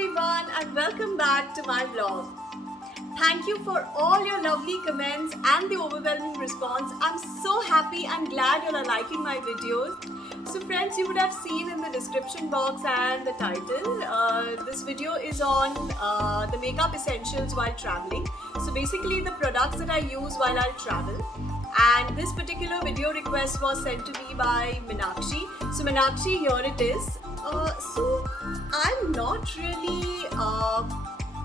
everyone and welcome back to my vlog. Thank you for all your lovely comments and the overwhelming response. I'm so happy and glad you are liking my videos. So friends, you would have seen in the description box and the title, this video is on the makeup essentials while traveling. So basically the products that I use while I travel. And this particular video request was sent to me by Meenakshi. So Meenakshi, here it is. So I'm not really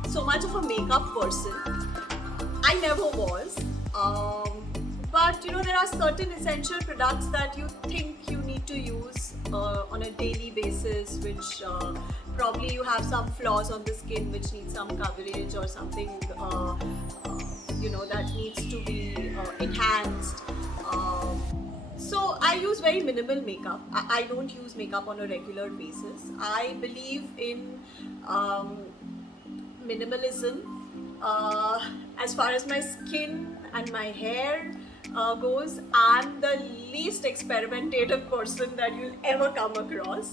so much of a makeup person. I never was. But you know, there are certain essential products that you think you need to use on a daily basis, which probably you have some flaws on the skin which needs some coverage or something you know, that needs to be enhanced. So I use very minimal makeup. I don't use makeup on a regular basis. I believe in minimalism. As far as my skin and my hair goes, I'm the least experimentative person that you'll ever come across.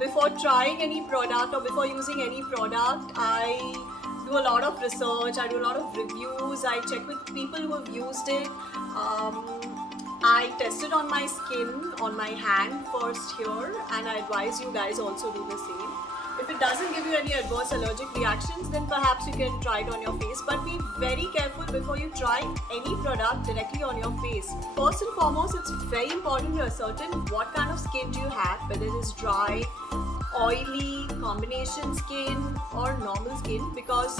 Before trying any product or before using any product, I do a lot of research, I do a lot of reviews, I check with people who have used it. I test it on my skin, on my hand first here, and I advise you guys also do the same. If it doesn't give you any adverse allergic reactions, then perhaps you can try it on your face, but be very careful before you try any product directly on your face. First and foremost, it's very important to ascertain what kind of skin do you have, whether it is dry, oily, combination skin or normal skin, because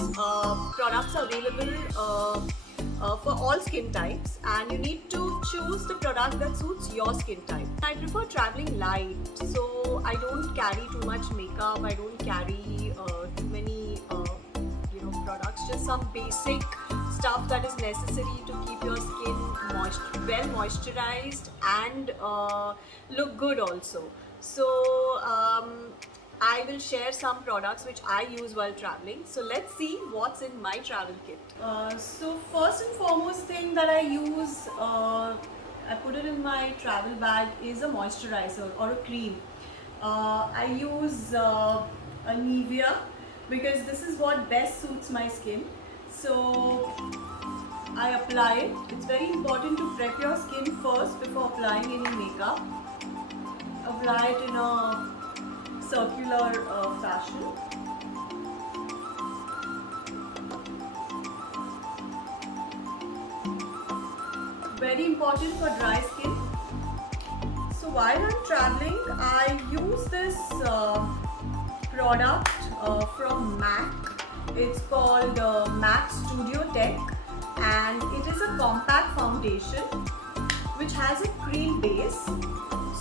products are available for all skin types, and you need to choose the product that suits your skin type. I prefer traveling light, so I don't carry too much makeup, I don't carry too many you know, products, just some basic stuff that is necessary to keep your skin well moisturized and look good also. So I will share some products which I use while traveling. So let's see what's in my travel kit. So first and foremost thing that I use, I put it in my travel bag, is a moisturizer or a cream. I use a Nivea because this is what best suits my skin. So I apply it. It's very important to prep your skin first before applying any makeup. Apply it in a circular fashion. Very important for dry skin. So while I'm traveling, I use this product from MAC. It's called MAC Studio Tech, and it is a compact foundation which has a cream base.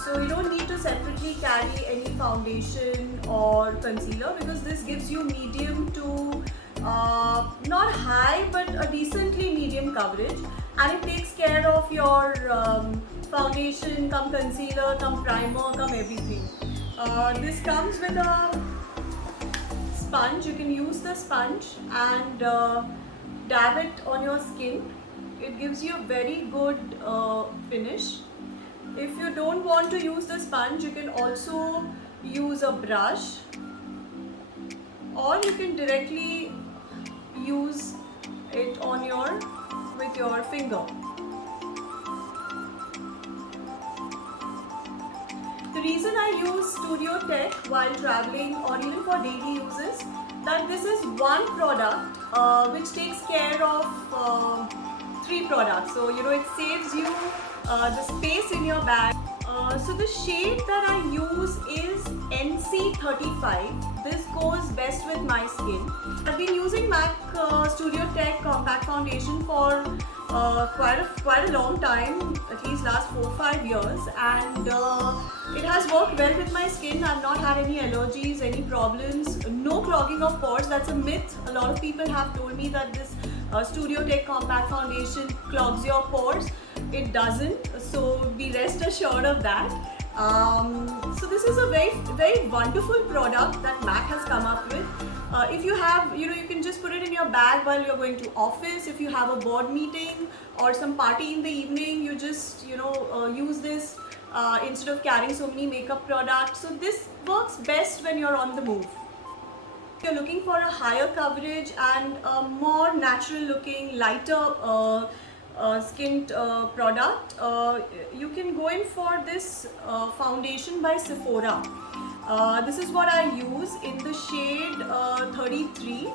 So you don't need to separately carry any foundation or concealer, because this gives you medium to not high but a decently medium coverage, and it takes care of your foundation, come concealer, come primer, come everything. This comes with a sponge. You can use the sponge and dab it on your skin. It gives you a very good finish. If you don't want to use the sponge, you can also use a brush, or you can directly use it on with your finger. The reason I use Studio Tech while traveling or even for daily uses, that this is one product which takes care of 3 products. So you know, it saves you the space in your bag. So the shade that I use is NC35. This goes best with my skin. I've been using MAC Studio Tech Compact Foundation for quite a long time, at least last 4-5 years, and it has worked well with my skin. I've not had any allergies, any problems, no clogging of pores. That's a myth. A lot of people have told me that this Studio Tech Compact Foundation clogs your pores. It doesn't, so be rest assured of that. So this is a very wonderful product that MAC has come up with. If you have, you know, you can just put it in your bag while you're going to office. If you have a board meeting or some party in the evening, you just, you know, use this instead of carrying so many makeup products. So this works best when you're on the move. If you're looking for a higher coverage and a more natural looking, lighter skin product, you can go in for this foundation by Sephora. This is what I use in the shade 33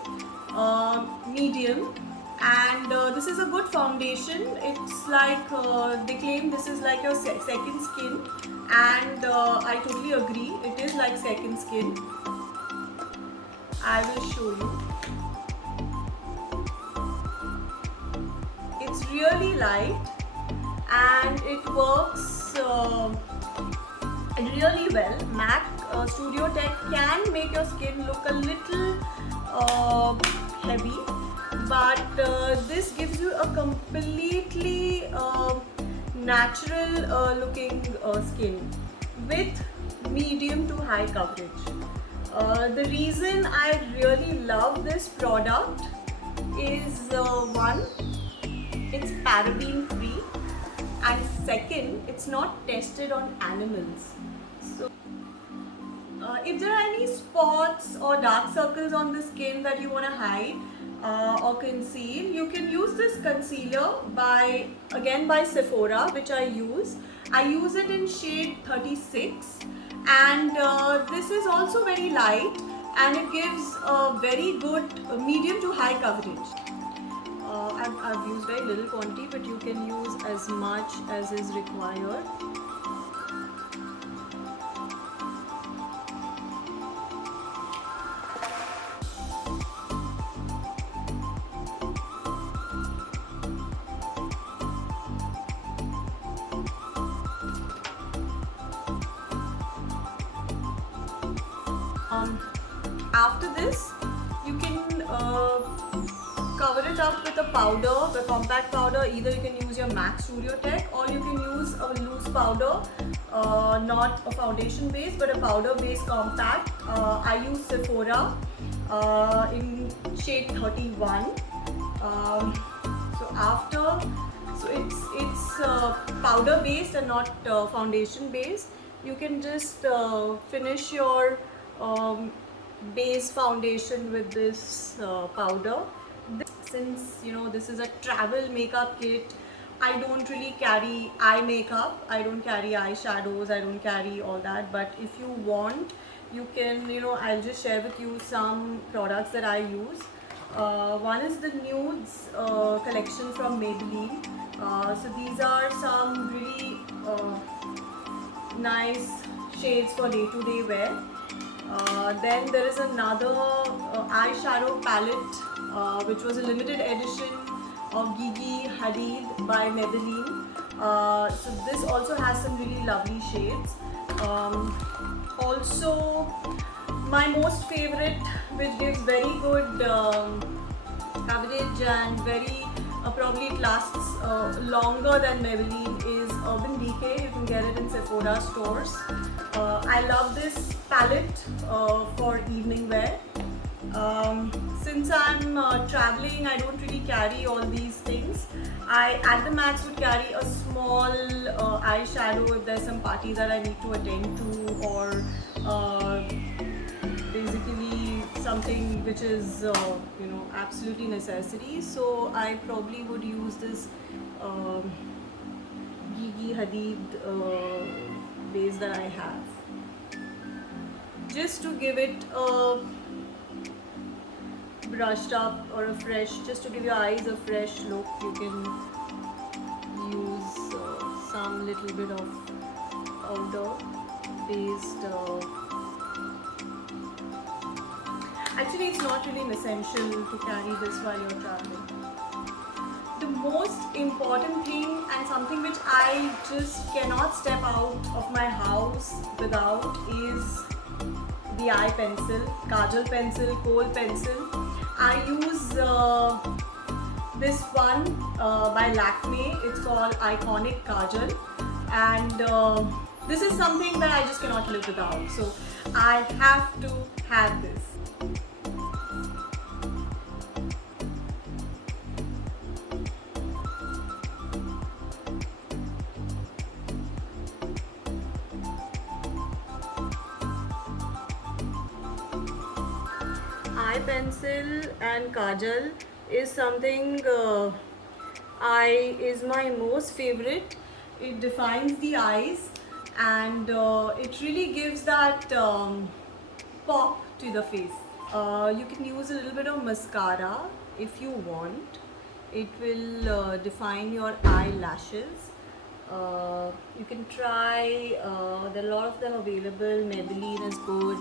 medium, and this is a good foundation. It's like they claim this is like your second skin, and I totally agree, it is like second skin. I will show you. It's really light and it works really well. MAC Studio Tech can make your skin look a little heavy, but this gives you a completely natural looking skin with medium to high coverage. The reason I really love this product is one, it's paraben free, and second, it's not tested on animals. So if there are any spots or dark circles on the skin that you want to hide or conceal, you can use this concealer by Sephora, which I use. I use it in shade 36, and this is also very light and it gives a very good medium to high coverage. I've used very little quantity, but you can use as much as is required. After this, you can cover it up with a powder, the compact powder. Either you can use your MAC Studio Tech or you can use a loose powder, not a foundation base but a powder base compact. I use Sephora in shade 31. It's powder based and not foundation based. You can just finish your base foundation with this powder. Since this is a travel makeup kit, I don't really carry eye makeup, I don't carry eyeshadows, I don't carry all that. But if you want, you can, I'll just share with you some products that I use. One is the nudes collection from Maybelline. So these are some really nice shades for day-to-day wear. Then there is another eyeshadow palette which was a limited edition of Gigi Hadid by Maybelline. So this also has some really lovely shades. Also, my most favorite, which gives very good coverage and very probably it lasts longer than Maybelline, is Urban Decay. You can get it in Sephora stores. I love this palette for evening wear. Since I'm traveling, I don't really carry all these things. I at the max would carry a small eyeshadow if there's some party that I need to attend to, or basically something which is absolutely necessary. So I probably would use this Gigi Hadid base that I have, just to give it a brushed up or a fresh, just to give your eyes a fresh look. You can use some little bit of powder based actually it's not really essential to carry this while you're traveling. The most important thing, and something which I just cannot step out of my house without, is the eye pencil, kajal pencil, kohl pencil. I use this one by Lakme. It's called Iconic Kajal, and this is something that I just cannot live without. So I have to have this. eye pencil and kajal is something is my most favorite. It defines the eyes, and it really gives that pop to the face. You can use a little bit of mascara if you want. It will define your eyelashes. You can try, there are a lot of them available. Maybelline is good.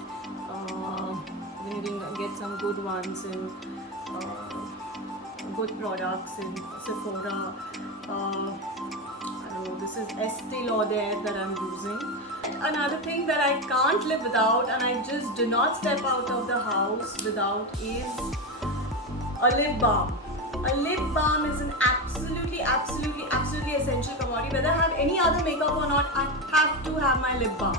You can get some good ones in good products in Sephora. I don't know, this is Estee Lauder that I'm using. Another thing that I can't live without, and I just do not step out of the house without, is a lip balm. A lip balm is an absolutely essential commodity. Whether I have any other makeup or not, I have to have my lip balm.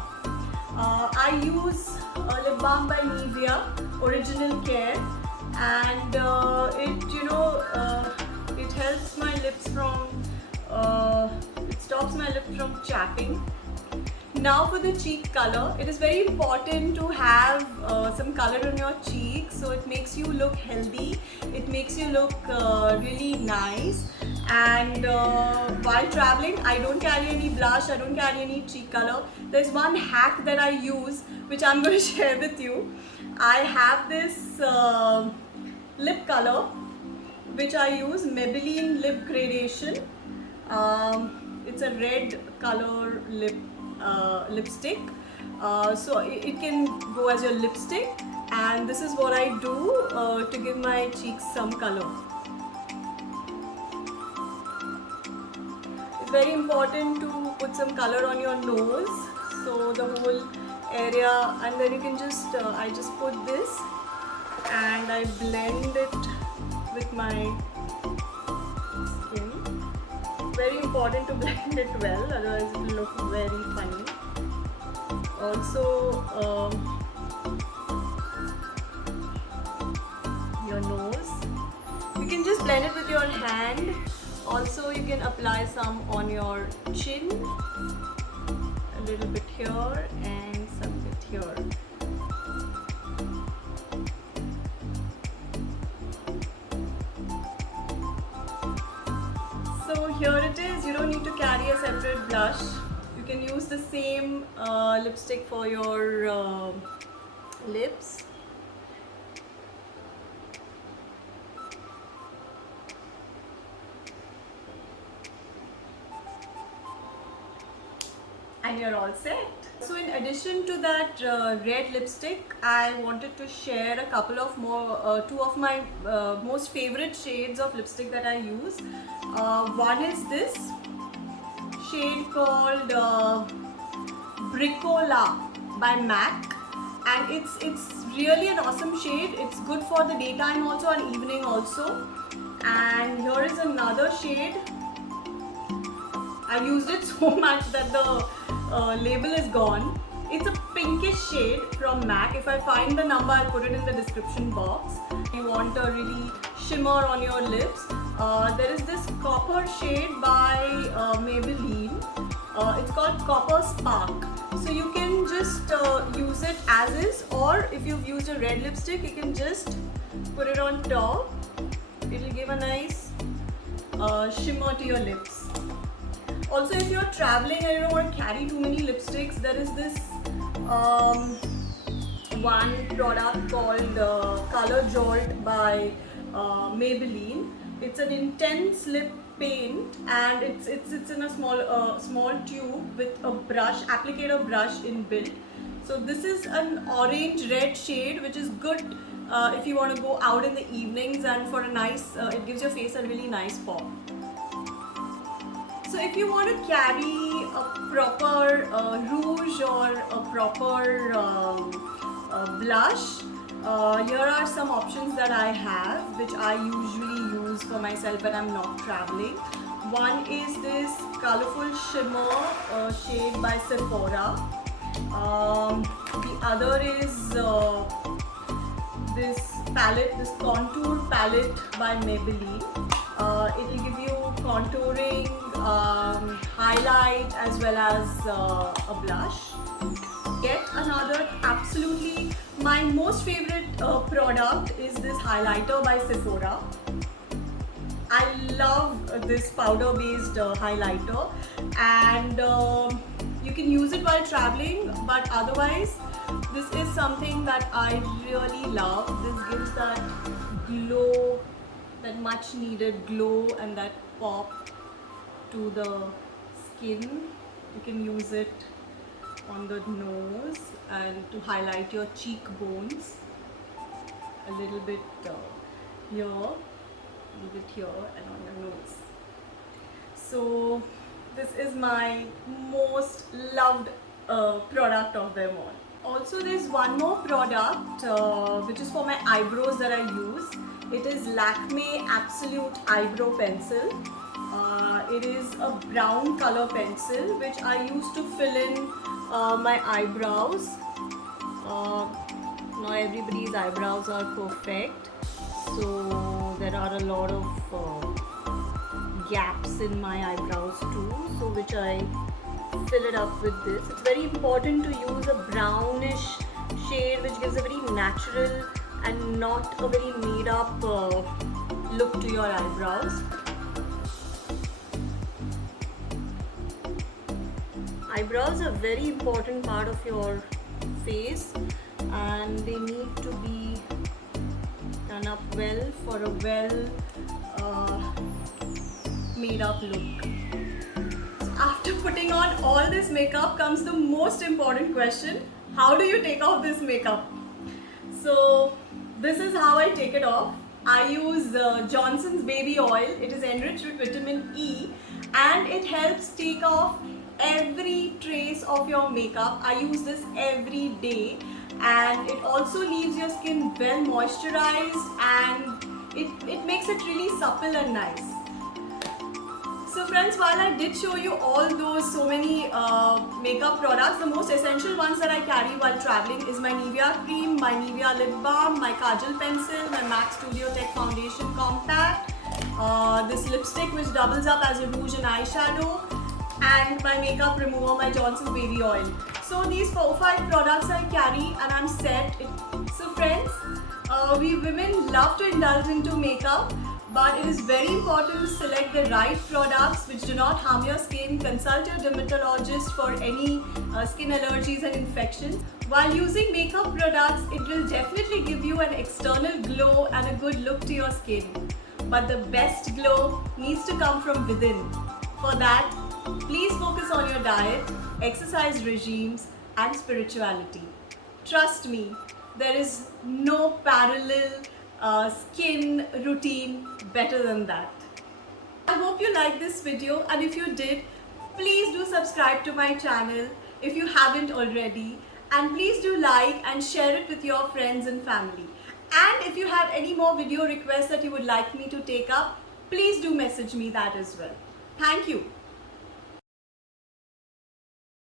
I use a lip balm by Nivea, Original Care, and it helps my lips from, it stops my lips from chapping. Now for the cheek color, it is very important to have some color on your cheeks, so it makes you look healthy, it makes you look really nice. And while traveling, I don't carry any blush, I don't carry any cheek color. There's one hack that I use, which I'm going to share with you. I have this lip color which I use, Maybelline Lip Gradation. It's a red color lipstick, so it can go as your lipstick, and this is what I do to give my cheeks some color. It's very important to put some color on your nose, so the whole area, and then you can just I just put this and I blend it with my skin. Very important to blend it well, otherwise it will look very funny. Also, your nose, you can just blend it with your hand. Also, you can apply some on your chin, a little bit here and some bit here. So here it is. You don't need to carry a separate blush. You can use the same lipstick for your lips. And you're all set. So in addition to that red lipstick, I wanted to share a couple of more, two of my most favorite shades of lipstick that I use. One is this shade called Bricola by MAC, and it's really an awesome shade. It's good for the daytime also and evening also. And here is another shade. I used it so much that the label is gone. It's a pinkish shade from MAC. If I find the number, I'll put it in the description box. You want a really shimmer on your lips. There is this copper shade by Maybelline. It's called Copper Spark. So you can just use it as is, or if you've used a red lipstick, you can just put it on top. It'll give a nice shimmer to your lips. Also, if you're traveling and you don't want to carry too many lipsticks, there is this one product called Color Jolt by Maybelline. It's an intense lip paint, and it's in a small tube with a brush, applicator brush inbuilt. So this is an orange red shade, which is good if you want to go out in the evenings, and for a nice, it gives your face a really nice pop. So if you want to carry a proper rouge or a proper blush, here are some options that I have, which I usually use for myself when I'm not traveling. One is this Colorful Shimmer shade by Sephora. The other is this palette, this Contour palette by Maybelline. It will give you contouring, highlight, as well as a blush. Get another, absolutely my most most favorite product is this highlighter by Sephora. I love this powder based highlighter, and you can use it while traveling, but otherwise this is something that I really love. This gives that glow, that much needed glow and that pop to the skin. You can use it on the nose and to highlight your cheekbones, a little bit here, a little bit here, and on your nose. So this is my most loved product of them all. Also, there's one more product which is for my eyebrows that I use. It is Lakme Absolute Eyebrow Pencil. It is a brown color pencil which I use to fill in my eyebrows. Not everybody's eyebrows are perfect, so there are a lot of gaps in my eyebrows too, so which I fill it up with this. It's very important to use a brownish shade which gives a very natural and not a very made up look to your eyebrows. Eyebrows are a very important part of your face, and they need to be done up well for a well made up look. So after putting on all this makeup comes the most important question: how do you take off this makeup? So this is how I take it off. I use Johnson's baby oil. It is enriched with vitamin E and it helps take off every trace of your makeup. I use this every day, and it also leaves your skin well moisturized, and it makes it really supple and nice. So friends, while I did show you all those so many makeup products, the most essential ones that I carry while traveling is my Nivea cream, my Nivea lip balm, my kajal pencil, my MAC Studio Tech foundation compact, this lipstick which doubles up as a rouge and eyeshadow, and my makeup remover, my Johnson's baby oil. So these 4 or 5 products I carry and I'm set. So friends, we women love to indulge into makeup, but it is very important to select the right products which do not harm your skin. Consult your dermatologist for any skin allergies and infections. While using makeup products, it will definitely give you an external glow and a good look to your skin. But the best glow needs to come from within. For that, please focus on your diet, exercise regimes, and spirituality. Trust me, there is no parallel skin routine better than that. I hope you liked this video, and if you did, please do subscribe to my channel if you haven't already, and please do like and share it with your friends and family. And if you have any more video requests that you would like me to take up, please do message me that as well. Thank you.